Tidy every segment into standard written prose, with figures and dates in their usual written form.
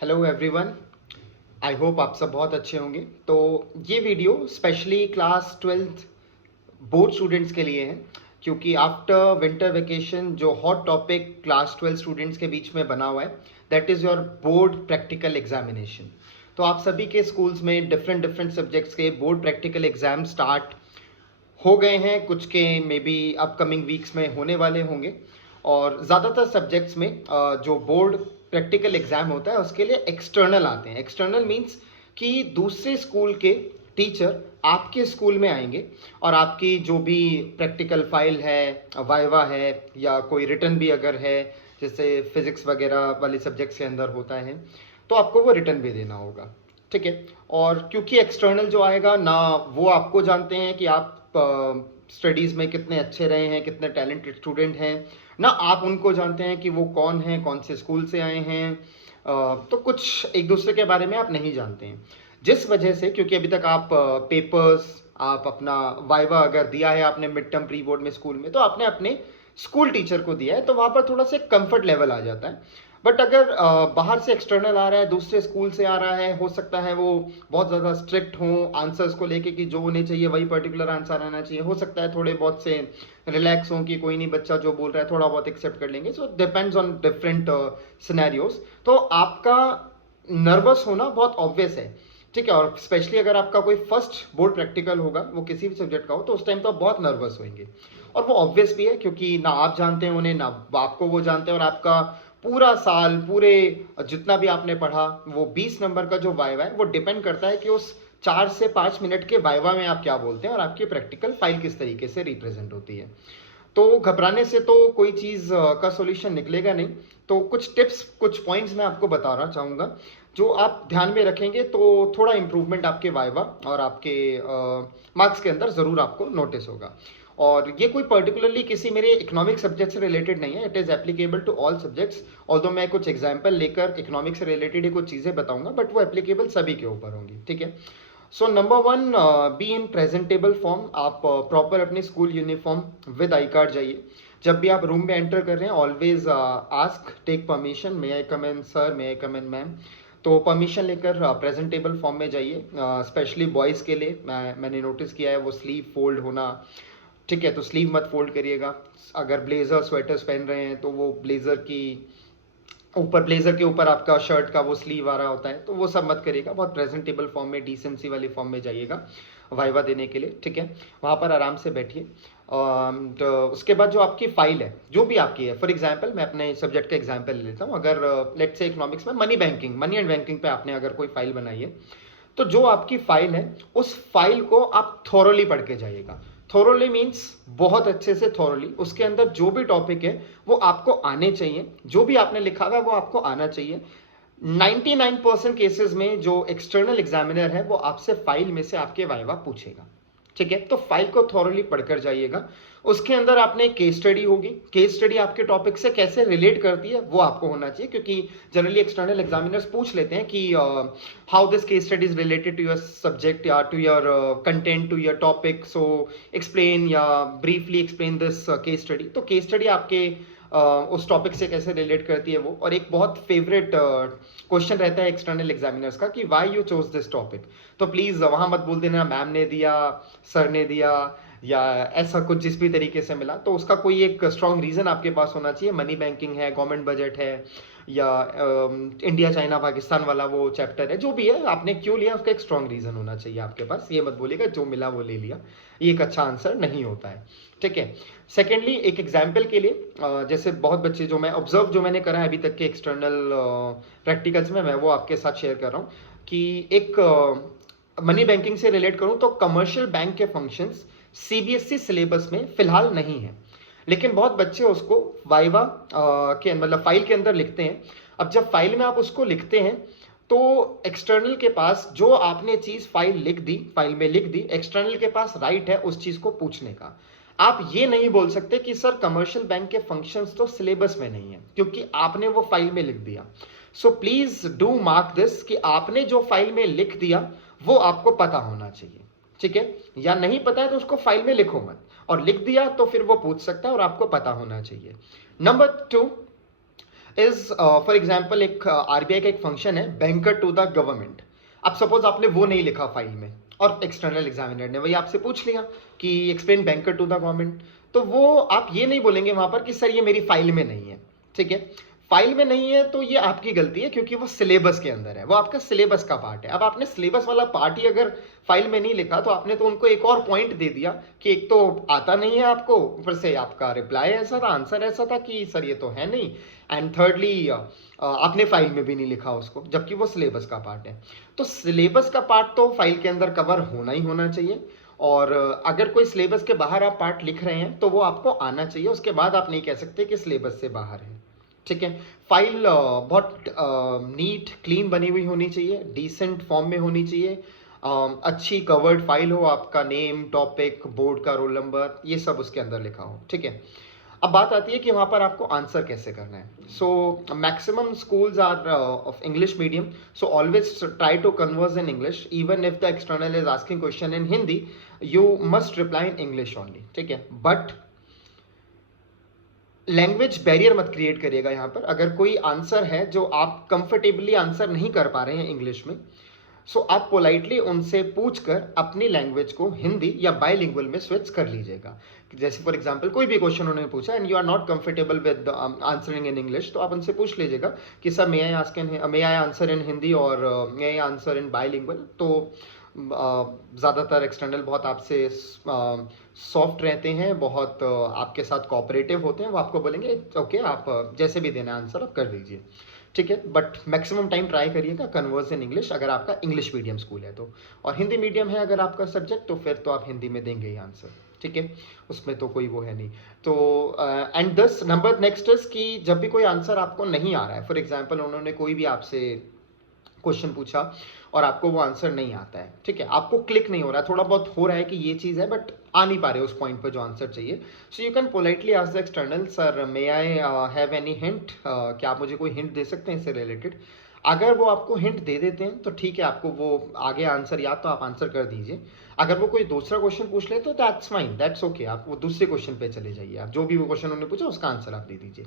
Hello everyone. I hope आप सब बहुत अच्छे होंगे। तो ये video specially class 12th board students के लिए है, क्योंकि आफ्टर विंटर वेकेशन जो हॉट टॉपिक क्लास 12 स्टूडेंट्स के बीच में बना हुआ है, that is your board practical examination. तो आप सभी के स्कूल्स में डिफरेंट डिफरेंट सब्जेक्ट्स के बोर्ड प्रैक्टिकल एग्जाम स्टार्ट हो गए हैं, कुछ के मे बी अपकमिंग वीक्स में होने वाले होंगे। और ज़्यादातर सब्जेक्ट्स में जो बोर्ड प्रैक्टिकल एग्ज़ाम होता है उसके लिए एक्सटर्नल आते हैं। एक्सटर्नल मीन्स कि दूसरे स्कूल के टीचर आपके स्कूल में आएंगे और आपकी जो भी प्रैक्टिकल फाइल है, वाइवा है या कोई रिटर्न भी अगर है, जैसे फिजिक्स वगैरह वाले सब्जेक्ट्स के अंदर होता है, तो आपको वो रिटर्न भी देना होगा। ठीक है। और क्योंकि एक्सटर्नल जो आएगा ना, वो आपको जानते हैं कि आप स्टडीज़ में कितने अच्छे रहे हैं, कितने टैलेंटेड स्टूडेंट हैं, ना आप उनको जानते हैं कि वो कौन हैं, कौन से स्कूल से आए हैं। तो कुछ एक दूसरे के बारे में आप नहीं जानते हैं, जिस वजह से क्योंकि अभी तक आप पेपर्स, आप अपना वाइवा अगर दिया है आपने मिड टर्म प्री बोर्ड में स्कूल में, तो आपने अपने स्कूल टीचर को दिया है, तो वहाँ पर थोड़ा सा कंफर्ट लेवल आ जाता है। बट अगर बाहर से एक्सटर्नल आ रहा है, दूसरे स्कूल से आ रहा है, हो सकता है वो बहुत ज़्यादा स्ट्रिक्ट हों आंसर्स को लेके कि जो उन्हें चाहिए वही पर्टिकुलर आंसर आना चाहिए। हो सकता है थोड़े बहुत से रिलैक्स हों कि कोई नहीं, बच्चा जो बोल रहा है थोड़ा बहुत एक्सेप्ट कर लेंगे। So depends on different scenarios. तो आपका नर्वस होना बहुत ऑब्वियस है। ठीक है। और स्पेशली अगर आपका कोई फर्स्ट बोर्ड प्रैक्टिकल होगा, वो किसी भी सब्जेक्ट का हो, तो उस टाइम तो आप बहुत नर्वस होंगे। और वो ऑब्वियस भी है, क्योंकि ना आप जानते हैं उन्हें, ना आपको वो जानते हैं। और आपका पूरा साल, पूरे जितना भी आपने पढ़ा, वो 20 नंबर का जो वाइवा है, वो डिपेंड करता है कि उस 4 से 5 मिनट के वाइवा में आप क्या बोलते हैं और आपकी प्रैक्टिकल फाइल किस तरीके से रिप्रेजेंट होती है। तो घबराने से तो कोई चीज़ का सॉल्यूशन निकलेगा नहीं। तो कुछ टिप्स, कुछ पॉइंट्स मैं आपको बताना चाहूँगा, जो आप ध्यान में रखेंगे तो थोड़ा इंप्रूवमेंट आपके वाइवा और आपके मार्क्स के अंदर ज़रूर आपको नोटिस होगा। और ये कोई पर्टिकुलरली किसी मेरे इकोनॉमिक सब्जेक्ट से रिलेटेड नहीं है, it is applicable to all subjects. Although मैं कुछ एग्जाम्पल लेकर इकोनॉमिक्स से रिलेटेड ही कुछ चीज़ें बताऊंगा, बट वो एप्लीकेबल सभी के ऊपर होंगी। ठीक है। So number one, be in presentable form. आप प्रॉपर अपने school uniform with I card जाइए। जब भी आप रूम में एंटर कर रहे हैं, always ask, take permission, may I come in sir, may I come in ma'am. तो परमिशन लेकर प्रेजेंटेबल फॉर्म में जाइए। स्पेशली बॉयज़ के लिए मैंने नोटिस किया है वो स्लीव फोल्ड होना। ठीक है। तो स्लीव मत फोल्ड करिएगा। अगर ब्लेजर स्वेटर्स पहन रहे हैं तो वो ब्लेजर की ऊपर, ब्लेजर के ऊपर आपका शर्ट का वो स्लीव आ रहा होता है, तो वो सब मत करिएगा। बहुत प्रेजेंटेबल फॉर्म में, डिसेंसी वाली फॉर्म में जाइएगा वाइवा देने के लिए। ठीक है। वहाँ पर आराम से बैठिए। तो उसके बाद जो आपकी फाइल है, जो भी आपकी है, फॉर एग्जांपल मैं अपने सब्जेक्ट का एग्जांपल ले लेता हूँ। अगर लेट्स से इकोनॉमिक्स में money banking, money and banking पे आपने अगर कोई फाइल बनाई है, तो जो आपकी फाइल है उस फाइल को आप थोरोली पढ़ के जाइएगा। थोरोली मीन्स बहुत अच्छे से थोरोली। उसके अंदर जो भी टॉपिक है वो आपको आने चाहिए, जो भी आपने लिखा हुआ है वो आपको आना चाहिए। 99% केसेस में जो एक्सटर्नल एग्जामिनर है वो आपसे फाइल में से आपके वाइवा पूछेगा। ठीक है। तो फाइल को थॉरली पढ़कर जाइएगा। उसके अंदर आपने केस स्टडी होगी, केस स्टडी आपके टॉपिक से कैसे रिलेट करती है वो आपको होना चाहिए, क्योंकि जनरली एक्सटर्नल एग्जामिनर्स पूछ लेते हैं कि how this case study is related to your subject या to your content, to your topic. So explain या briefly explain this case study. तो केस स्टडी आपके उस टॉपिक से कैसे रिलेट करती है वो। और एक बहुत फेवरेट क्वेश्चन रहता है एक्सटर्नल एग्जामिनर्स का कि why you chose this topic. तो प्लीज़ वहाँ मत बोल देना मैम ने दिया, सर ने दिया, या ऐसा कुछ जिस भी तरीके से मिला। तो उसका कोई एक स्ट्रॉन्ग रीज़न आपके पास होना चाहिए। मनी बैंकिंग है, गवर्नमेंट बजट है, या इंडिया चाइना पाकिस्तान वाला वो चैप्टर है, जो भी है आपने क्यों लिया उसका एक स्ट्रॉन्ग रीज़न होना चाहिए आपके पास। ये मत बोलिएगा जो मिला वो ले लिया, ये एक अच्छा आंसर नहीं होता है। ठीक है। सेकेंडली, एक एग्जाम्पल के लिए, जैसे बहुत बच्चे जो मैं ऑब्जर्व, जो मैंने करा है अभी तक के एक्सटर्नल प्रैक्टिकल्स में, मैं वो आपके साथ शेयर कर रहा हूँ कि एक मनी बैंकिंग से रिलेट करूँ तो कमर्शियल बैंक के फंक्शंस सीबीएसई सिलेबस में फिलहाल नहीं है, लेकिन बहुत बच्चे उसको वाइवा के मतलब फाइल के अंदर लिखते हैं। अब जब फाइल में आप उसको लिखते हैं तो एक्सटर्नल के पास जो आपने चीज़ फाइल लिख दी, फाइल में लिख दी, एक्सटर्नल के पास राइट है उस चीज़ को पूछने का। आप ये नहीं बोल सकते कि सर कमर्शियल बैंक के फंक्शंस तो सिलेबस में नहीं है, क्योंकि आपने वो फाइल में लिख दिया। So please do mark this कि आपने जो फाइल में लिख दिया वो आपको पता होना चाहिए। ठीक है। या नहीं पता है तो उसको फाइल में लिखो मत, और लिख दिया तो फिर वो पूछ सकता है और आपको पता होना चाहिए। Number two, is for example एक आरबीआई का एक फंक्शन है बैंकर टू द गवर्नमेंट। अब सपोज आपने वो नहीं लिखा फाइल में और एक्सटर्नल एग्जामिनर ने वही आपसे पूछ लिया कि explain banker to the government, तो वो आप ये नहीं बोलेंगे वहां पर कि सर ये मेरी फाइल में नहीं है। ठीक है, फाइल में नहीं है तो ये आपकी गलती है क्योंकि वो सिलेबस के अंदर है, वो आपका सिलेबस का पार्ट है। अब आपने सिलेबस वाला पार्ट ही अगर फाइल में नहीं लिखा तो आपने तो उनको एक और पॉइंट दे दिया कि एक तो आता नहीं है आपको, ऊपर से आपका रिप्लाई ऐसा था, आंसर ऐसा था कि सर ये तो है नहीं, एंड थर्डली आपने फाइल में भी नहीं लिखा उसको, जबकि वो सिलेबस का पार्ट है। तो सिलेबस का पार्ट तो फाइल के अंदर कवर होना ही होना चाहिए, और अगर कोई सिलेबस के बाहर आप पार्ट लिख रहे हैं तो वो आपको आना चाहिए, उसके बाद आप नहीं कह सकते कि सिलेबस से बाहर है। ठीक है, फाइल बहुत नीट क्लीन बनी हुई होनी चाहिए, डिसेंट फॉर्म में होनी चाहिए, अच्छी कवर्ड फाइल हो, आपका नेम, टॉपिक, बोर्ड का रोल नंबर, ये सब उसके अंदर लिखा हो। ठीक है, अब बात आती है कि वहाँ पर आपको आंसर कैसे करना है। So maximum schools are of English medium, so always try to converse in English, even if the external is asking question in Hindi, you must reply in English only. ठीक है, बट लैंग्वेज बैरियर मत create करिएगा यहाँ पर। अगर कोई answer है जो आप कंफर्टेबली आंसर नहीं कर पा रहे हैं इंग्लिश में, सो आप पोलाइटली उनसे पूछकर अपनी लैंग्वेज को हिंदी या बाइलिंगुअल में स्विच कर लीजिएगा। जैसे फॉर एग्जांपल कोई भी क्वेश्चन उन्होंने पूछा and you are not comfortable with answering in English, तो आप उनसे पूछ लीजिएगा कि sir may I answer in Hindi और may I answer in bilingual. तो ज़्यादातर एक्सटर्नल बहुत आपसे सॉफ्ट रहते हैं, बहुत आपके साथ कोऑपरेटिव होते हैं, वो आपको बोलेंगे ओके आप जैसे भी देना आंसर आप कर दीजिए। ठीक है, बट मैक्सिमम टाइम ट्राई करिएगा कन्वर्स इन इंग्लिश अगर आपका इंग्लिश मीडियम स्कूल है तो, और हिंदी मीडियम है अगर आपका सब्जेक्ट तो फिर तो आप हिंदी में देंगे ही आंसर। ठीक है, उसमें तो कोई वो है नहीं। तो एंड दस नंबर नेक्स्ट इज कि जब भी कोई आंसर आपको नहीं आ रहा है, फॉर एग्जाम्पल उन्होंने कोई भी आपसे क्वेश्चन पूछा और आपको वो आंसर नहीं आता है, ठीक है, आपको क्लिक नहीं हो रहा है, थोड़ा बहुत हो रहा है कि ये चीज़ है बट आ नहीं पा रहे उस पॉइंट पर जो आंसर चाहिए, so you can politely ask the external sir may I have any hint, क्या आप मुझे कोई हिंट दे सकते हैं इससे रिलेटेड। अगर वो आपको हिंट दे देते हैं तो ठीक है, आपको वो आगे आंसर याद तो आप आंसर कर दीजिए। अगर वो कोई दूसरा क्वेश्चन पूछ ले तो दैट्स फाइन, दैट्स ओके, आप वो दूसरे क्वेश्चन पे चले जाइए, आप जो भी वो क्वेश्चन उन्होंने पूछा उसका आंसर आप दे दीजिए।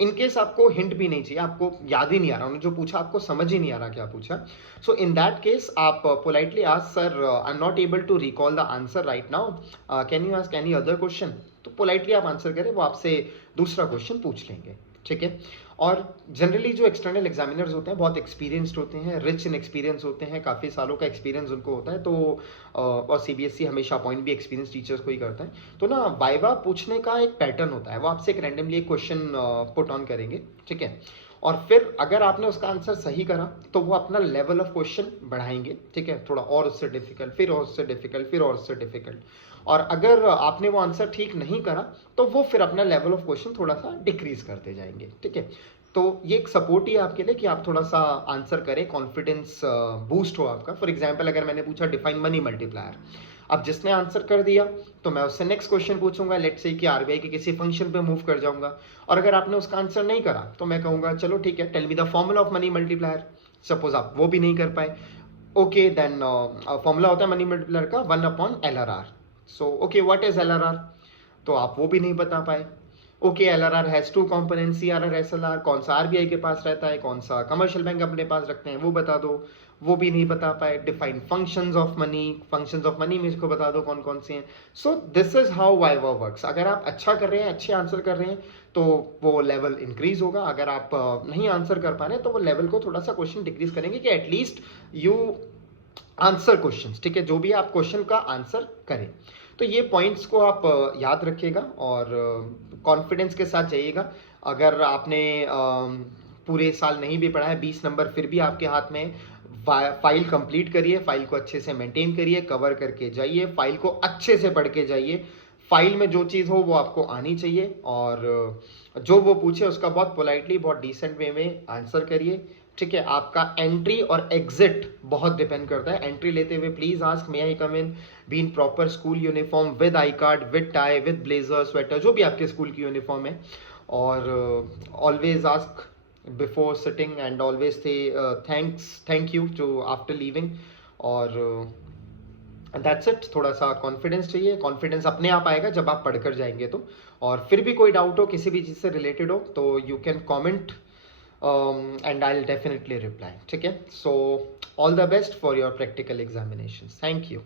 इन केस आपको हिंट भी नहीं चाहिए, आपको याद ही नहीं आ रहा, उन्होंने जो पूछा आपको समझ ही नहीं आ रहा क्या पूछा, सो इन दैट केस आप politely ask sir I am not able to recall the answer right now, can you ask any other question. तो पोलाइटली आप आंसर करें, वो आपसे दूसरा क्वेश्चन पूछ लेंगे। ठीक है, और जनरली जो एक्सटर्नल एग्जामिनर्स होते हैं बहुत एक्सपीरियंस्ड होते हैं, रिच इन एक्सपीरियंस होते हैं, काफ़ी सालों का एक्सपीरियंस उनको होता है, तो और सीबीएसई हमेशा अपॉइंट भी एक्सपीरियंस टीचर्स को ही करता है। तो ना वाइवा पूछने का एक पैटर्न होता है, वो आपसे एक रैंडमली एक क्वेश्चन पुट ऑन करेंगे। ठीक है, और फिर अगर आपने उसका आंसर सही करा तो वो अपना लेवल ऑफ क्वेश्चन बढ़ाएंगे। ठीक है, थोड़ा और उससे डिफिकल्ट, फिर और उससे डिफिकल्ट, फिर और उससे डिफिकल्ट, और अगर आपने वो आंसर ठीक नहीं करा तो वो फिर अपना लेवल ऑफ क्वेश्चन थोड़ा सा डिक्रीज करते जाएंगे। ठीक है, तो ये एक सपोर्ट ही है आपके लिए कि आप थोड़ा सा आंसर करें, कॉन्फिडेंस बूस्ट हो आपका। फॉर एग्जाम्पल अगर मैंने पूछा डिफाइन मनी मल्टीप्लायर, अब जिसने आंसर कर दिया तो मैं उससे नेक्स्ट क्वेश्चन पूछूंगा, लेट्स से कि आरबीआई के किसी फंक्शन पे मूव कर जाऊंगा, और अगर आपने उसका आंसर नहीं करा तो मैं कहूंगा चलो ठीक है, tell me the formula of money multiplier. Suppose आप वो भी नहीं कर पाए, ओके देन फॉर्मूला होता है मनी मल्टीप्लायर का 1/LRR। So okay what is LRR, तो आप वो भी नहीं बता पाए। Okay LRR has two component CRR SLR, कौन सा आरबीआई के पास रहता है, कौन सा कमर्शियल बैंक अपने पास रखते हैं वो बता दो, वो भी नहीं बता पाए। डिफाइन फंक्शंस ऑफ मनी में इसको बता दो कौन कौन से हैं। So this is how viva works. अगर आप अच्छा कर रहे हैं, अच्छे आंसर कर रहे हैं तो वो लेवल इंक्रीज होगा, अगर आप नहीं आंसर कर पा रहे हैं तो वो लेवल को थोड़ा सा क्वेश्चन डिक्रीज करेंगे कि एटलीस्ट यू आंसर क्वेश्चंस। ठीक है, जो भी आप क्वेश्चन का आंसर करें। तो ये पॉइंट्स को आप याद रखिएगा और कॉन्फिडेंस के साथ जाइएगा। अगर आपने पूरे साल नहीं भी पढ़ा है, 20 नंबर फिर भी आपके हाथ में, फाइल कंप्लीट करिए, फाइल को अच्छे से मेंटेन करिए, कवर करके जाइए, फाइल को अच्छे से पढ़ के जाइए, फाइल में जो चीज़ हो वो आपको आनी चाहिए, और जो वो पूछे उसका बहुत पोलाइटली, बहुत डिसेंट वे में आंसर करिए। ठीक है, आपका एंट्री और एग्जिट बहुत डिपेंड करता है। एंट्री लेते हुए please ask may I come in, be in proper school uniform with I card, with tie, with blazer, sweater, जो भी आपके स्कूल की यूनिफॉर्म है, और always ask before sitting and always say thank you to after leaving, और that's it. थोड़ा सा confidence चाहिए, कॉन्फिडेंस अपने आप आएगा जब आप पढ़कर जाएंगे तो। और फिर भी कोई डाउट हो किसी भी चीज़ से रिलेटेड हो तो you can comment and I will definitely reply. ठीक है. So all the best for your practical examinations. Thank you.